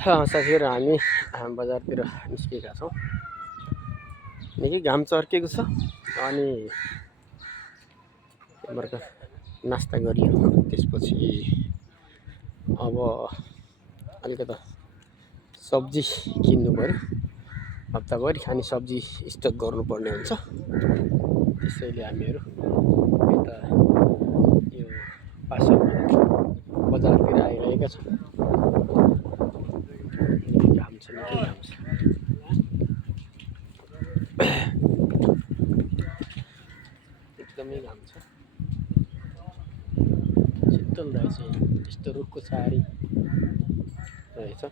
साथीहरु हामी बजारतिर निस्केका छौँ। निकै घाम चर्केको छ अनि भर्खर नास्ता गरियो। त्यसपछि अब अलिकता सब्जी किन्नु पर्यो। हप्ताभरि खाने सब्जी स्टक गर्नुपर्ने हुन्छ। त्यसैले हामीहरू यता यो पासा बजारतिर आइरहेका छौँ। घाम छ, निकै घाम छ। एकदमै घाम छ। शीतल रहेछ यहाँ, यस्तो रुखको छारी रहेछ।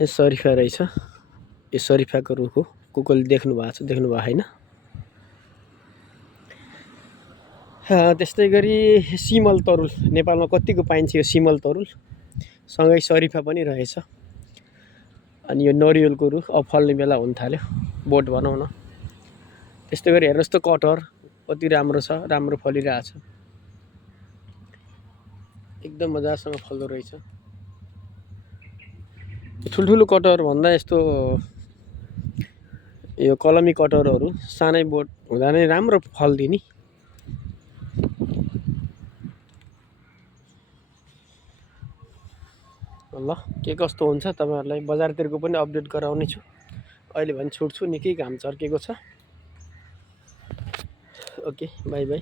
यो सरिफा रहेछ। यो सरिफाको रुख हो। कुकले देख्नु भएको छ, देख्नु भएको छैन। त्यस्तै गरी सिमल तरुल नेपालमा कतिको पाइन्छ यो सिमल तरुल सँगै सरिफा पनि रहेछ। अनि यो नरिवलको रुख अब फल्ने बेला हुन थाल्यो, बोट बनाउन। त्यस्तै गरी हेर्नुहोस् त कटहर कति राम्रो छ, राम्रो फलिरहेछ। एकदम मजासँग फल्दो रहेछ। ठुल्ठुलो कटहर भन्दा यस्तो यो कलमी कटहरहरू सानै बोट हुँदा नै राम्रो फल्दिने। ल के कस्तो हुन्छ तपाईहरुलाई बजारतिरको पनि अपडेट गराउने छु। अहिले भने छुट्छु, निकै घाम चर्केको छ। Okay, by by.